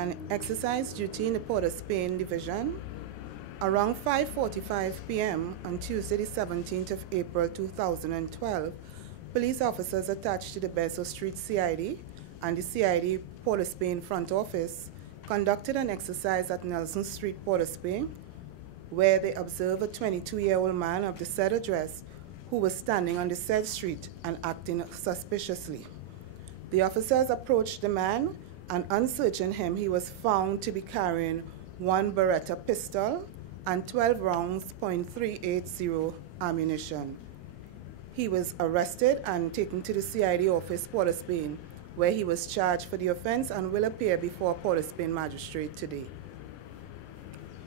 an exercise duty in the Port of Spain division, around 5:45 p.m. on Tuesday the 17th of April 2012, police officers attached to the Bezo Street CID and the CID Port of Spain front office conducted an exercise at Nelson Street, Port of Spain, where they observed a 22-year-old man of the said address who was standing on the said street and acting suspiciously. The officers approached the man, and on searching him, he was found to be carrying one Beretta pistol and 12 rounds .380 ammunition. He was arrested and taken to the CID office, Port of Spain, where he was charged for the offense and will appear before a Port of Spain magistrate today.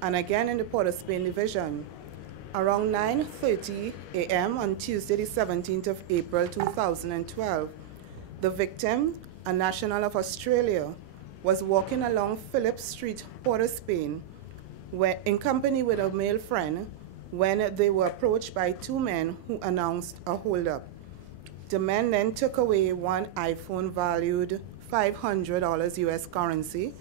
And again in the Port of Spain division, around 9:30 a.m. on Tuesday the 17th of April 2012, the victim, a national of Australia, was walking along Phillip Street, Port of Spain, where, in company with a male friend, when they were approached by two men who announced a holdup. The men then took away one iPhone valued $500 US currency,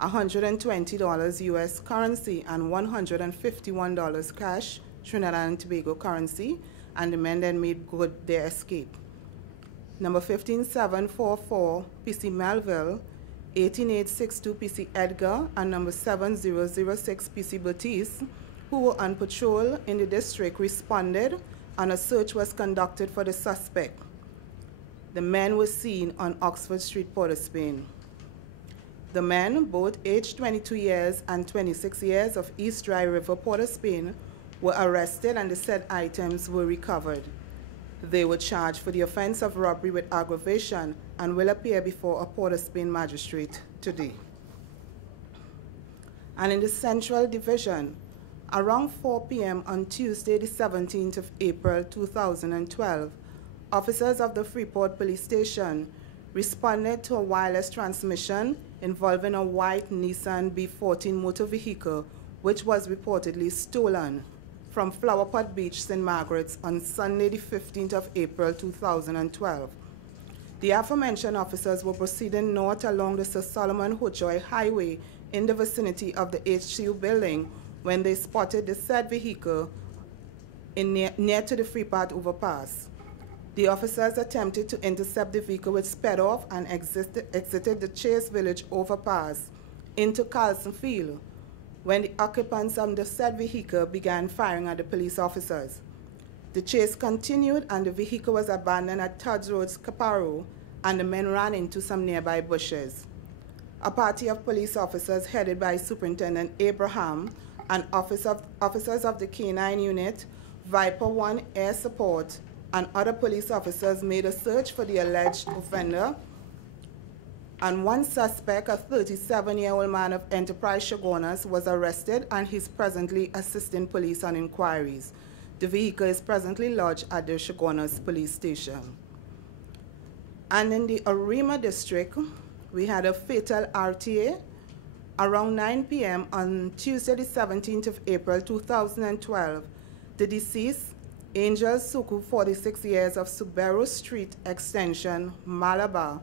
$120 US currency, and $151 cash, Trinidad and Tobago currency, and the men then made good their escape. Number 15744 PC Melville, 18862 PC Edgar, and number 7006 PC Batiste, who were on patrol in the district, responded, and a search was conducted for the suspect. The men were seen on Oxford Street, Port of Spain. The men, both aged 22 years and 26 years, of East Dry River, Port of Spain, were arrested and the said items were recovered. They were charged for the offense of robbery with aggravation and will appear before a Port of Spain magistrate today. And in the Central Division, around 4 p.m. on Tuesday the 17th of April 2012, officers of the Freeport Police Station responded to a wireless transmission involving a white Nissan B14 motor vehicle which was reportedly stolen from Flowerpot Beach, St. Margaret's on Sunday the 15th of April 2012. The aforementioned officers were proceeding north along the Sir Solomon Hojoy Highway in the vicinity of the HCU building when they spotted the said vehicle near to the Freeport overpass. The officers attempted to intercept the vehicle, which sped off and exited the Chase Village overpass into Carlson Field, when the occupants of the said vehicle began firing at the police officers. The chase continued and the vehicle was abandoned at Tudds Road's Caparo, and the men ran into some nearby bushes. A party of police officers headed by Superintendent Abraham and officers of the K9 Unit, Viper 1 Air Support, and other police officers made a search for the alleged offender, and one suspect, a 37-year-old man of Enterprise Chaguanas, was arrested and he's presently assisting police on inquiries. The vehicle is presently lodged at the Chaguanas police station. And in the Arima district, we had a fatal RTA around 9 p.m. on Tuesday the 17th of April 2012. The deceased, Angel Suku, 46 years, of Subaru Street Extension, Malabar,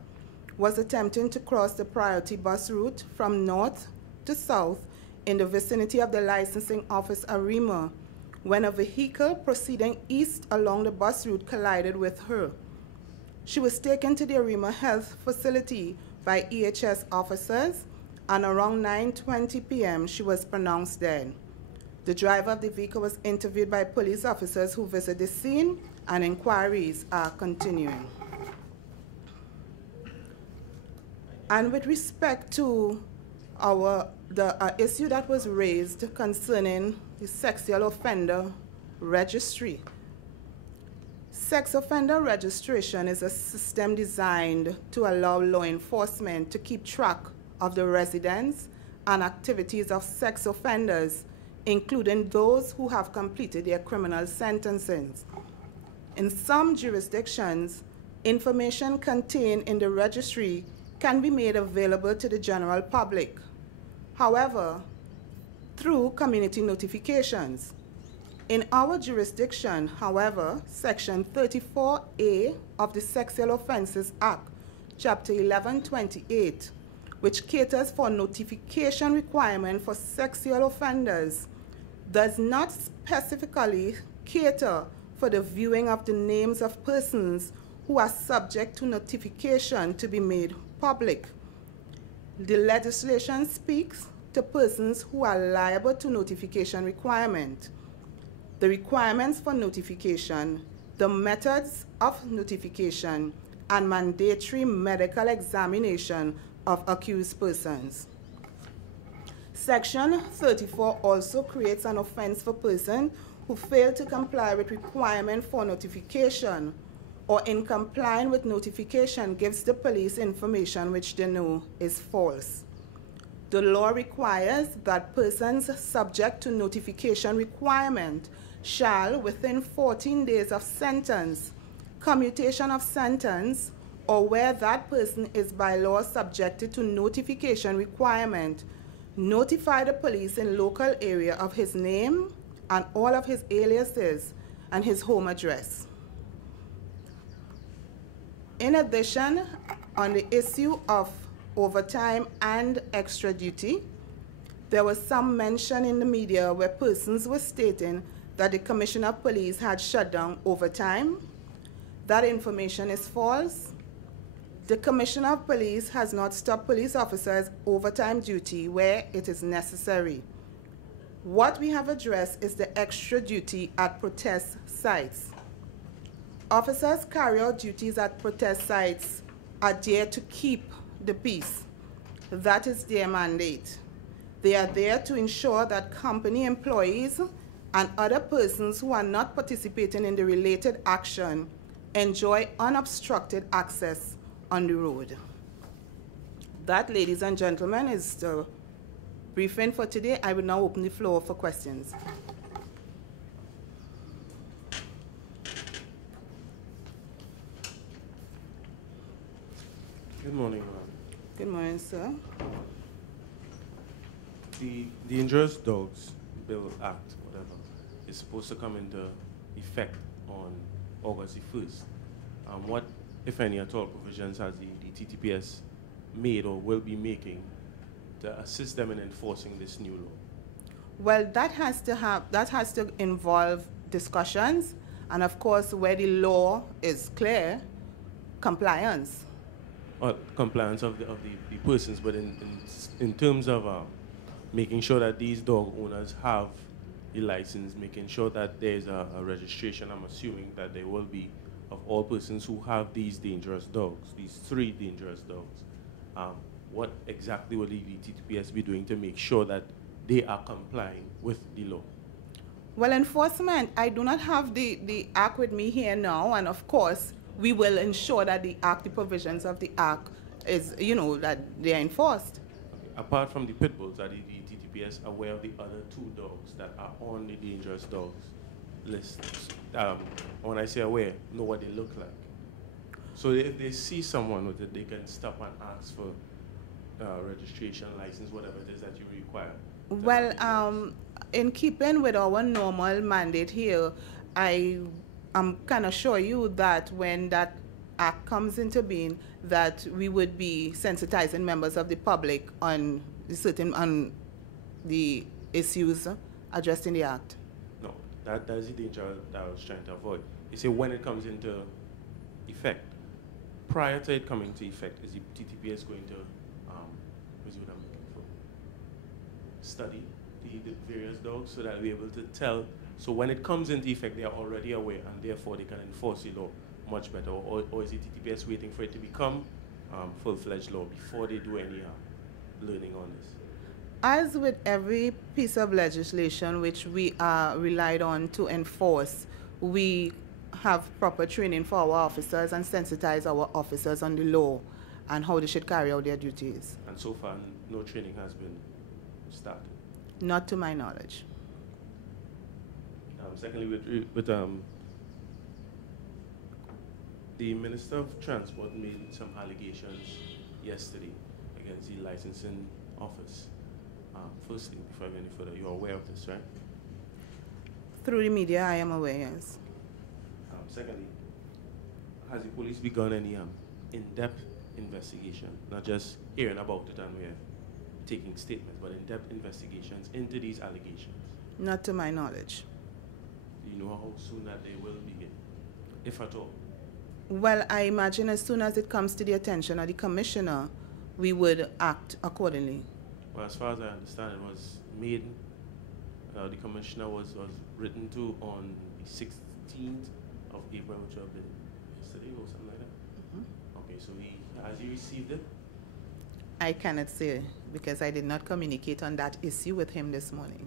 was attempting to cross the priority bus route from north to south in the vicinity of the licensing office Arima when a vehicle proceeding east along the bus route collided with her. She was taken to the Arima Health Facility by EHS officers, and around 9:20 p.m. she was pronounced dead. The driver of the vehicle was interviewed by police officers who visited the scene, and inquiries are continuing. And with respect to the issue that was raised concerning the sexual offender registry, sex offender registration is a system designed to allow law enforcement to keep track of the residence and activities of sex offenders, including those who have completed their criminal sentences. In some jurisdictions, information contained in the registry can be made available to the general public. However, through community notifications. In our jurisdiction, however, Section 34A of the Sexual Offences Act, Chapter 1128, which caters for notification requirement for sexual offenders, does not specifically cater for the viewing of the names of persons who are subject to notification to be made public. The legislation speaks to persons who are liable to notification requirement, the requirements for notification, the methods of notification, and mandatory medical examination of accused persons. Section 34 also creates an offense for persons who fail to comply with requirement for notification or in complying with notification gives the police information which they know is false. The law requires that persons subject to notification requirement shall, within 14 days of sentence, commutation of sentence, or where that person is by law subjected to notification requirement, notify the police in local area of his name and all of his aliases and his home address. In addition, on the issue of overtime and extra duty, there was some mention in the media where persons were stating that the Commissioner of Police had shut down overtime. That information is false. The Commissioner of Police has not stopped police officers' overtime duty where it is necessary. What we have addressed is the extra duty at protest sites. Officers carry out duties at protest sites are there to keep the peace. That is their mandate. They are there to ensure that company employees and other persons who are not participating in the related action enjoy unobstructed access on the road. That, ladies and gentlemen, is the briefing for today. I will now open the floor for questions. Good morning, ma'am. Good morning, sir. The Dangerous Dogs Bill Act, whatever, is supposed to come into effect on August the 1st. What, if any at all, provisions has the TTPS made or will be making to assist them in enforcing this new law? Well, that has to involve discussions, and of course, where the law is clear, compliance. Compliance of the persons, but in terms of making sure that these dog owners have a license, making sure that there's a registration, I'm assuming that there will be, of all persons who have these dangerous dogs, these 3 dangerous dogs. What exactly will the TTPS be doing to make sure that they are complying with the law? Well, enforcement, I do not have the Act with me here now, and of course, we will ensure that the Act, the provisions of the Act is, that they are enforced. Okay. Apart from the pit bulls, are the TTPS aware of the other 2 dogs that are on the dangerous dogs list? When I say aware, know what they look like. So if they see someone with it, they can stop and ask for registration, license, whatever it is that you require. Well, in keeping with our normal mandate here, I'm kind of sure you that when that act comes into being, that we would be sensitizing members of the public on the issues addressed in the act. No, that's the danger that I was trying to avoid. You say when it comes into effect. Prior to it coming to effect, is the TTPS going to, what's what I'm looking for? Study the various dogs so that we're able to tell. So when it comes into effect, they are already aware and therefore they can enforce the law much better. Or is the TTPS waiting for it to become full-fledged law before they do any learning on this? As with every piece of legislation which we are relied on to enforce, we have proper training for our officers and sensitize our officers on the law and how they should carry out their duties. And so far, no training has been started? Not to my knowledge. Secondly, with the Minister of Transport made some allegations yesterday against the licensing office. Firstly, before I go any further, you're aware of this, right? Through the media, I am aware, yes. Secondly, has the police begun any in-depth investigation, not just hearing about it and we're taking statements, but in-depth investigations into these allegations? Not to my knowledge. Do you know how soon that they will begin, if at all? Well, I imagine as soon as it comes to the attention of the commissioner, we would act accordingly. Well, as far as I understand, it was made, the commissioner was written to on the 16th of April, which would have been yesterday or something like that. Okay, so has he received it? I cannot say because I did not communicate on that issue with him this morning.